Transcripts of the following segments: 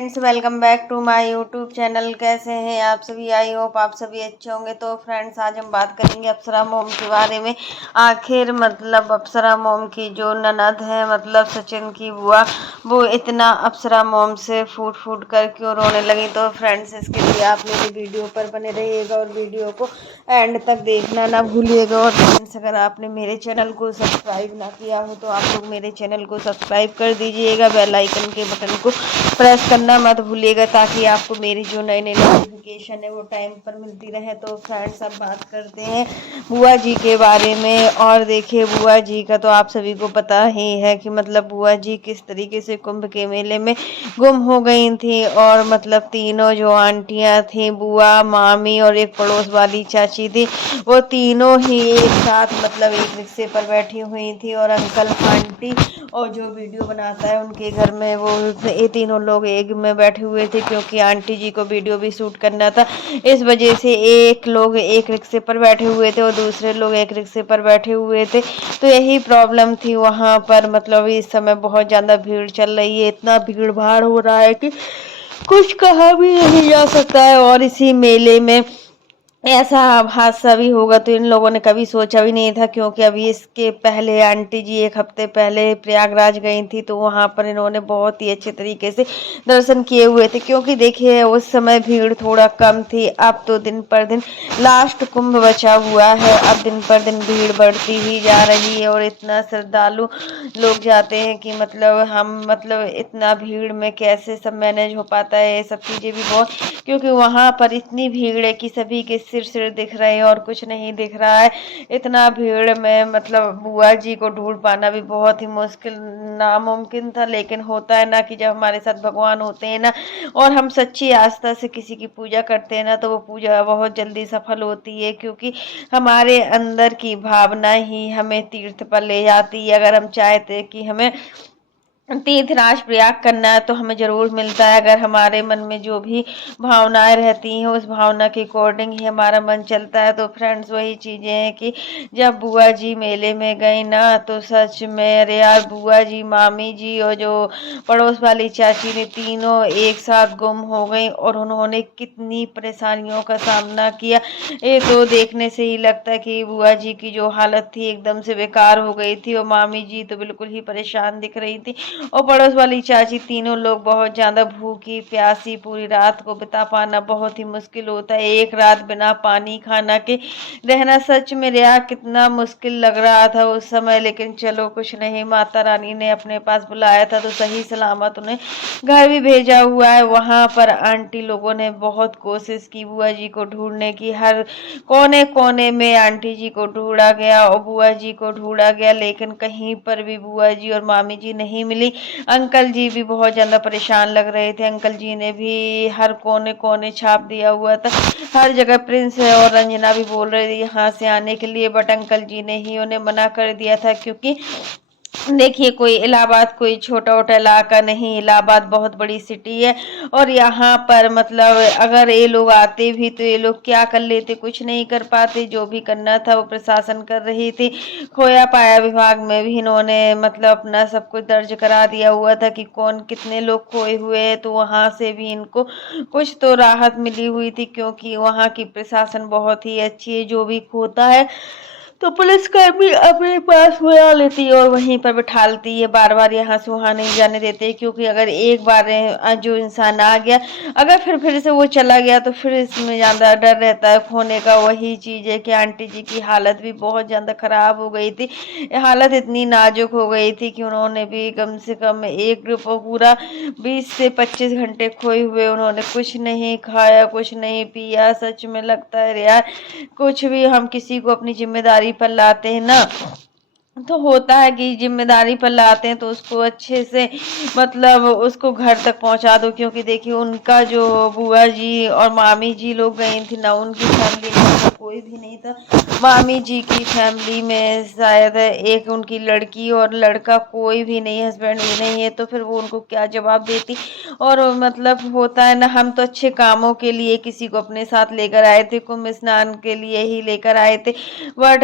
Friends, welcome back to my YouTube channel. कैसे हैं आप सभी? आई होप आप सभी अच्छे होंगे। तो फ्रेंड्स, आज हम बात करेंगे अप्सरा मॉम के बारे में। आखिर मतलब अप्सरा मॉम की जो ननद है, मतलब सचिन की बुआ, वो इतना अप्सरा मॉम से फूट फूट कर क्यों रोने लगी। तो फ्रेंड्स, इसके लिए आप मेरे वीडियो पर बने रहिएगा और वीडियो को एंड तक देखना ना भूलिएगा। और फ्रेंड्स, अगर आपने मेरे चैनल को सब्सक्राइब ना किया हो तो आप लोग मेरे चैनल को सब्सक्राइब कर दीजिएगा। बेल आइकन के बटन को प्रेस करना मत भूलिएगा ताकि आपको मेरी जो नई नई नोटिफिकेशन है वो टाइम पर मिलती रहे। तो फ्रेंड्स, अब बात करते हैं बुआ जी के बारे में। और देखिए, बुआ जी का तो आप सभी को पता ही है कि मतलब बुआ जी किस तरीके से कुंभ के मेले में गुम हो गई थी। और मतलब तीनों जो आंटियां थी, बुआ, मामी और एक पड़ोस वाली चाची थी, वो तीनों ही एक साथ मतलब एक रिक्शे पर बैठी हुई थी। और अंकल, आंटी और जो वीडियो बनाता है उनके घर में वो ये तीनों लोग एक में बैठे हुए थे, क्योंकि आंटी जी को वीडियो भी शूट करना था। इस वजह से एक लोग एक रिक्शे पर बैठे हुए थे और दूसरे लोग एक रिक्शे पर बैठे हुए थे। तो यही प्रॉब्लम थी वहां पर। मतलब इस समय बहुत ज़्यादा भीड़ चल रही है, इतना भीड़ भाड़ हो रहा है कि कुछ कहा भी नहीं जा सकता है। और इसी मेले में ऐसा हादसा भी होगा तो इन लोगों ने कभी सोचा भी नहीं था, क्योंकि अभी इसके पहले आंटी जी एक हफ्ते पहले प्रयागराज गई थी, तो वहां पर इन्होंने बहुत ही अच्छे तरीके से दर्शन किए हुए थे। क्योंकि देखिए, उस समय भीड़ थोड़ा कम थी। अब तो दिन पर दिन लास्ट कुंभ बचा हुआ है, अब दिन पर दिन भीड़ बढ़ती ही जा रही है। और इतना श्रद्धालु लोग जाते हैं कि मतलब इतना भीड़ में कैसे सब मैनेज हो पाता है, ये सब चीज़ें भी बहुत, क्योंकि वहां पर इतनी भीड़ है कि सभी के सिर सिर दिख रहे हैं और कुछ नहीं दिख रहा है। इतना भीड़ में मतलब बुआ जी को ढूंढ पाना भी बहुत ही मुश्किल, नामुमकिन था। लेकिन होता है ना कि जब हमारे साथ भगवान होते हैं ना और हम सच्ची आस्था से किसी की पूजा करते हैं ना, तो वो पूजा बहुत जल्दी सफल होती है। क्योंकि हमारे अंदर की भावना ही हमें तीर्थ पर ले जाती है। अगर हम चाहते कि हमें तीर्थराज प्रयाग करना है तो हमें जरूर मिलता है। अगर हमारे मन में जो भी भावनाएं रहती हैं उस भावना के अकॉर्डिंग ही हमारा मन चलता है। तो फ्रेंड्स, वही चीजें हैं कि जब बुआ जी मेले में गई ना, तो सच में अरे यार, बुआ जी, मामी जी और जो पड़ोस वाली चाची ने, तीनों एक साथ गुम हो गई। और उन्होंने कितनी परेशानियों का सामना किया, ये तो देखने से ही लगता है कि बुआ जी की जो हालत थी एकदम से बेकार हो गई थी। और मामी जी तो बिल्कुल ही परेशान दिख रही थी। और पड़ोस वाली चाची, तीनों लोग बहुत ज्यादा भूखी प्यासी, पूरी रात को बिता पाना बहुत ही मुश्किल होता है। एक रात बिना पानी खाना के रहना सच में रिया कितना मुश्किल लग रहा था उस समय। लेकिन चलो कुछ नहीं, माता रानी ने अपने पास बुलाया था तो सही सलामत उन्हें घर भी भेजा हुआ है। वहां पर आंटी लोगों ने बहुत कोशिश की बुआ जी को ढूंढने की, हर कोने कोने में आंटी जी को ढूंढा गया और बुआ जी को ढूंढा गया, लेकिन कहीं पर भी बुआ जी और मामी जी नहीं मिली। अंकल जी भी बहुत ज्यादा परेशान लग रहे थे, अंकल जी ने भी हर कोने कोने छाप दिया हुआ था, हर जगह। प्रिंस और रंजना भी बोल रहे थे यहाँ से आने के लिए, बट अंकल जी ने ही उन्हें मना कर दिया था। क्योंकि देखिए, कोई इलाहाबाद कोई छोटा छोटा इलाका नहीं, इलाहाबाद बहुत बड़ी सिटी है। और यहाँ पर मतलब अगर ये लोग आते भी तो ये लोग क्या कर लेते, कुछ नहीं कर पाते। जो भी करना था वो प्रशासन कर रही थी। खोया पाया विभाग में भी इन्होंने मतलब अपना सब कुछ दर्ज करा दिया हुआ था कि कौन कितने लोग खोए हुए हैं। तो वहां से भी इनको कुछ तो राहत मिली हुई थी, क्योंकि वहां की प्रशासन बहुत ही अच्छी है। जो भी खोता है तो पुलिसकर्मी अपने पास बुला लेती है और वहीं पर बिठालती है, बार बार यहाँ से वहाँ नहीं जाने देते। क्योंकि अगर एक बार जो इंसान आ गया, अगर फिर से वो चला गया तो फिर इसमें ज़्यादा डर रहता है खोने का। वही चीज़ है कि आंटी जी की हालत भी बहुत ज़्यादा ख़राब हो गई थी। हालत इतनी नाजुक हो गई थी कि उन्होंने भी कम से कम एक पूरा 20 से 25 घंटे खोए हुए, उन्होंने कुछ नहीं खाया, कुछ नहीं पिया। सच में लगता है यार, कुछ भी हम किसी को अपनी जिम्मेदारी पर लाते हैं ना, तो होता है कि जिम्मेदारी पर लाते हैं तो उसको अच्छे से मतलब उसको घर तक पहुंचा दो। क्योंकि देखिए, उनका जो बुआ जी और मामी जी लोग गई थी ना, उनकी फैमिली में तो कोई भी नहीं था। मामी जी की फैमिली में शायद एक उनकी लड़की और लड़का, कोई भी नहीं, हस्बैंड भी नहीं है। तो फिर वो उनको क्या जवाब देती। और मतलब होता है ना, हम तो अच्छे कामों के लिए किसी को अपने साथ लेकर आए थे, कुंभ स्नान के लिए ही लेकर आए थे। बट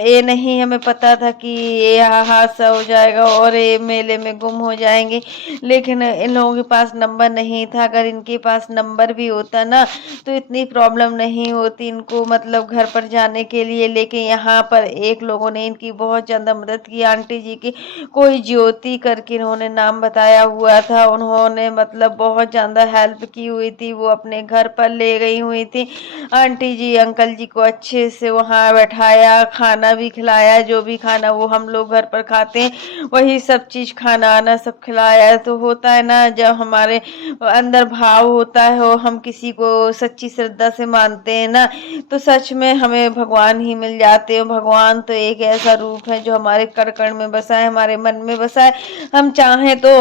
ये नहीं हमें पता था था कि ये हादसा हो जाएगा और ये मेले में गुम हो जाएंगे, लेकिन इन लोगों के पास नंबर नहीं था। अगर इनके पास नंबर भी होता ना तो इतनी प्रॉब्लम नहीं होती इनको मतलब घर पर जाने के लिए। लेकिन यहाँ पर एक लोगों ने इनकी बहुत ज़्यादा मदद की, आंटी जी की। कोई ज्योति करके इन्होंने नाम बताया हुआ था, उन्होंने मतलब बहुत ज़्यादा हेल्प की हुई थी। वो अपने घर पर ले गई हुई थी आंटी जी अंकल जी को, अच्छे से वहाँ बैठाया, खाना भी खिलाया, जो भी खाना वो हम लोग घर पर खाते हैं वही सब चीज़ खाना आना सब खिलाया। तो होता है ना, जब हमारे अंदर भाव होता है और हम किसी को सच्ची श्रद्धा से मानते हैं ना, तो सच में हमें भगवान ही मिल जाते हैं। भगवान तो एक ऐसा रूप है जो हमारे कण कण में बसा है, हमारे मन में बसा है। हम चाहें तो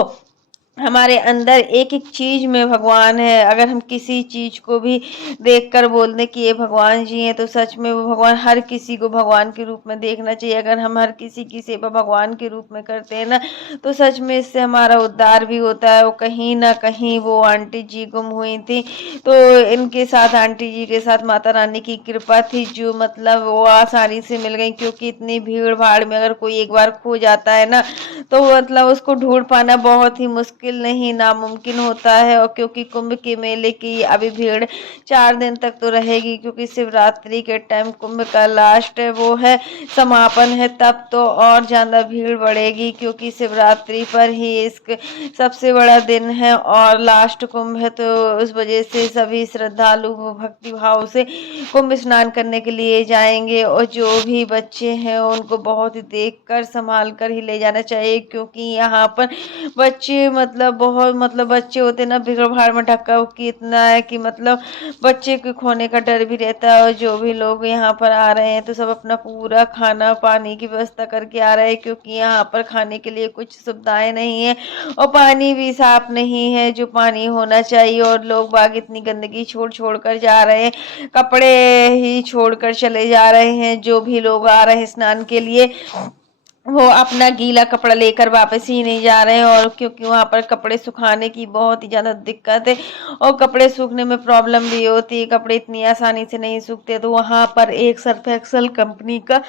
हमारे अंदर एक एक चीज में भगवान है। अगर हम किसी चीज को भी देखकर बोल दें कि ये भगवान जी हैं, तो सच में वो भगवान, हर किसी को भगवान के रूप में देखना चाहिए। अगर हम हर किसी की सेवा भगवान के रूप में करते हैं ना, तो सच में इससे हमारा उद्धार भी होता है। वो कहीं ना कहीं वो आंटी जी गुम हुई थी, तो इनके साथ आंटी जी के साथ माता रानी की कृपा थी, जो मतलब वो आसानी से मिल गई। क्योंकि इतनी भीड़ भाड़ में अगर कोई एक बार खो जाता है ना, तो मतलब उसको ढूंढ पाना बहुत ही मुश्किल नहीं नामुमकिन होता है। और क्योंकि कुंभ के मेले की अभी भीड़ 4 दिन तक तो रहेगी, क्योंकि शिवरात्रि के टाइम कुंभ का लास्ट वो है, समापन है, तब तो और ज़्यादा भीड़ बढ़ेगी। क्योंकि शिवरात्रि पर ही इसके सबसे बड़ा दिन है और लास्ट कुंभ है, तो उस वजह से सभी श्रद्धालु भक्ति भाव से कुंभ स्नान करने के लिए जाएंगे। और जो भी बच्चे हैं उनको बहुत ही देख कर संभाल कर ही ले जाना चाहिए, क्योंकि यहाँ पर बच्चे मतलब बहुत मतलब बच्चे होते ना, भीड़ भाड़ में धक्का उक्की इतना है कि मतलब बच्चे के खोने का डर भी रहता है। और जो भी लोग यहाँ पर आ रहे हैं तो सब अपना पूरा खाना पानी की व्यवस्था करके आ रहे हैं, क्योंकि यहाँ पर खाने के लिए कुछ सुविधाएं नहीं है और पानी भी साफ नहीं है जो पानी होना चाहिए। और लोग बाग इतनी गंदगी छोड़ छोड़ कर जा रहे हैं, कपड़े ही छोड़कर चले जा रहे हैं। जो भी लोग आ रहे हैं स्नान के लिए, वो अपना गीला कपड़ा लेकर वापस ही नहीं जा रहे हैं। और क्योंकि वहाँ पर कपड़े सुखाने की बहुत ही ज़्यादा दिक्कत है और कपड़े सूखने में प्रॉब्लम भी होती है, कपड़े इतनी आसानी से नहीं सूखते। तो वहाँ पर एक सर्फ एक्सल कंपनी का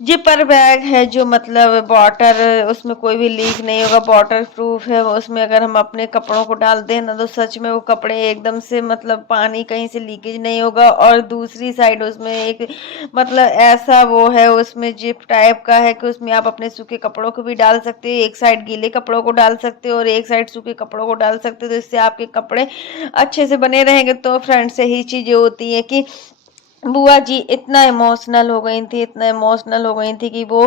जिपर बैग है, जो मतलब वाटर, उसमें कोई भी लीक नहीं होगा, वाटर प्रूफ है। उसमें अगर हम अपने कपड़ों को डालते हैं ना, तो सच में वो कपड़े एकदम से मतलब पानी कहीं से लीकेज नहीं होगा। और दूसरी साइड उसमें एक मतलब ऐसा वो है, उसमें जिप टाइप का है कि उसमें आप अपने सूखे कपड़ों को भी डाल सकते हो। एक साइड गीले कपड़ों को डाल सकते हो और एक साइड सूखे कपड़ों को डाल सकते हो, तो इससे आपके कपड़े अच्छे से बने रहेंगे। तो फ्रेंड्स, यही चीज़ें होती हैं कि बुआ जी इतना इमोशनल हो गई थी, इतना इमोशनल हो गई थी कि वो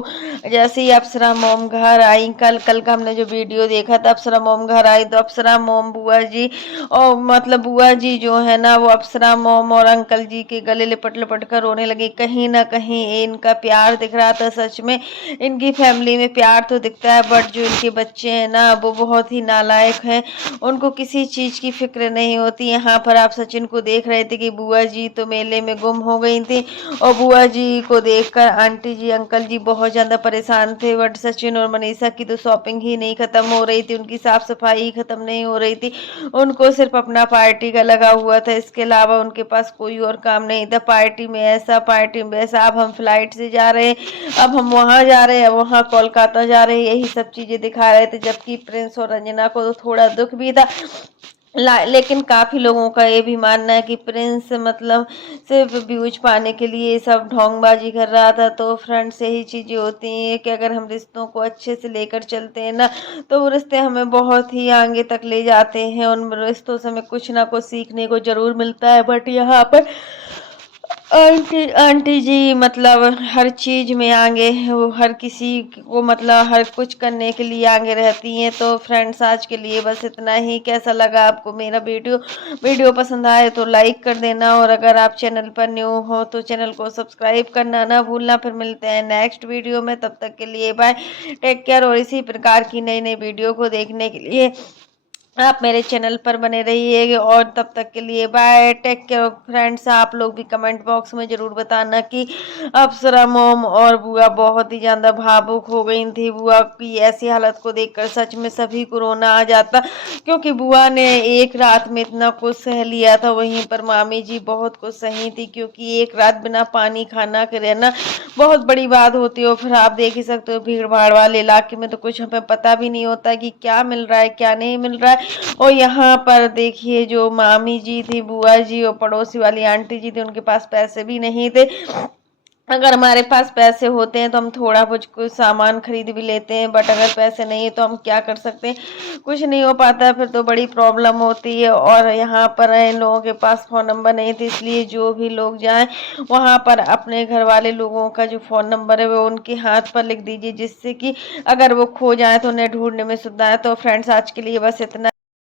जैसे ही अप्सरा मोम घर आई, कल कल का हमने जो वीडियो देखा था, अप्सरा मोम घर आई तो अप्सरा मोम बुआ जी और मतलब बुआ जी जो है ना, वो अप्सरा मोम और अंकल जी के गले लिपट लिपट कर रोने लगी। कहीं ना कहीं इनका प्यार दिख रहा था। सच में इनकी फैमिली में प्यार तो दिखता है, बट जो इनके बच्चे हैं ना, वो बहुत ही नालायक हैं, उनको किसी चीज़ की फिक्र नहीं होती। यहाँ पर आप सचिन को देख रहे थे कि बुआ जी तो मेले में गुम हो गई थी और बुआ जी को देखकर आंटी जी अंकल जी बहुत ज़्यादा परेशान थे। बट सचिन और मनीषा की तो शॉपिंग ही नहीं ख़त्म हो रही थी, उनकी साफ़ सफाई ही ख़त्म नहीं हो रही थी। उनको सिर्फ अपना पार्टी का लगा हुआ था, इसके अलावा उनके पास कोई और काम नहीं था। पार्टी में ऐसा, पार्टी में वैसा, अब हम फ्लाइट से जा रहे हैं, अब हम वहाँ जा रहे हैं, अब वहाँ कोलकाता जा रहे हैं, यही सब चीज़ें दिखा रहे थे। जबकि प्रिंस और रंजना को तो थोड़ा दुख भी था, लेकिन काफ़ी लोगों का ये भी मानना है कि प्रिंस मतलब सिर्फ व्यूज पाने के लिए सब ढोंगबाजी कर रहा था। तो फ्रेंड्स, यही चीज़ें होती हैं कि अगर हम रिश्तों को अच्छे से लेकर चलते हैं ना, तो वो रिश्ते हमें बहुत ही आगे तक ले जाते हैं। उन रिश्तों से हमें कुछ ना कुछ सीखने को ज़रूर मिलता है। बट यहाँ पर आंटी आंटी जी मतलब हर चीज में आगे है, वो हर किसी को मतलब हर कुछ करने के लिए आगे रहती हैं। तो फ्रेंड्स, आज के लिए बस इतना ही। कैसा लगा आपको मेरा वीडियो पसंद आए तो लाइक कर देना, और अगर आप चैनल पर न्यू हो तो चैनल को सब्सक्राइब करना ना भूलना। फिर मिलते हैं नेक्स्ट वीडियो में, तब तक के लिए बाय, टेक केयर। और इसी प्रकार की नई नई वीडियो को देखने के लिए आप मेरे चैनल पर बने रहिएगा और तब तक के लिए बाय, टेक केयर फ्रेंड्स। आप लोग भी कमेंट बॉक्स में ज़रूर बताना कि अप्सरा मोम और बुआ बहुत ही ज़्यादा भावुक हो गई थी। बुआ की ऐसी हालत को देखकर सच में सभी को रोना आ जाता, क्योंकि बुआ ने एक रात में इतना कुछ सह लिया था। वहीं पर मामी जी बहुत कुछ सही थी, क्योंकि एक रात बिना पानी खाना के रहना बहुत बड़ी बात होती है। फिर आप देख ही सकते हो भीड़ भाड़ वाले इलाके में तो कुछ हमें पता भी नहीं होता कि क्या मिल रहा है क्या नहीं मिल रहा है। और यहाँ पर देखिए जो मामी जी थी, बुआ जी और पड़ोसी वाली आंटी जी थी, उनके पास पैसे भी नहीं थे। अगर हमारे पास पैसे होते हैं तो हम थोड़ा बहुत कुछ सामान खरीद भी लेते हैं, बट अगर पैसे नहीं है तो हम क्या कर सकते हैं, कुछ नहीं हो पाता है, फिर तो बड़ी प्रॉब्लम होती है। और यहाँ पर इन लोगों के पास फ़ोन नंबर नहीं थे, इसलिए जो भी लोग जाएं वहाँ पर अपने घर वाले लोगों का जो फ़ोन नंबर है वो उनके हाथ पर लिख दीजिए, जिससे कि अगर वो खो जाए तो उन्हें ढूंढने में सुविधा है। तो फ्रेंड्स आज के लिए बस इतना।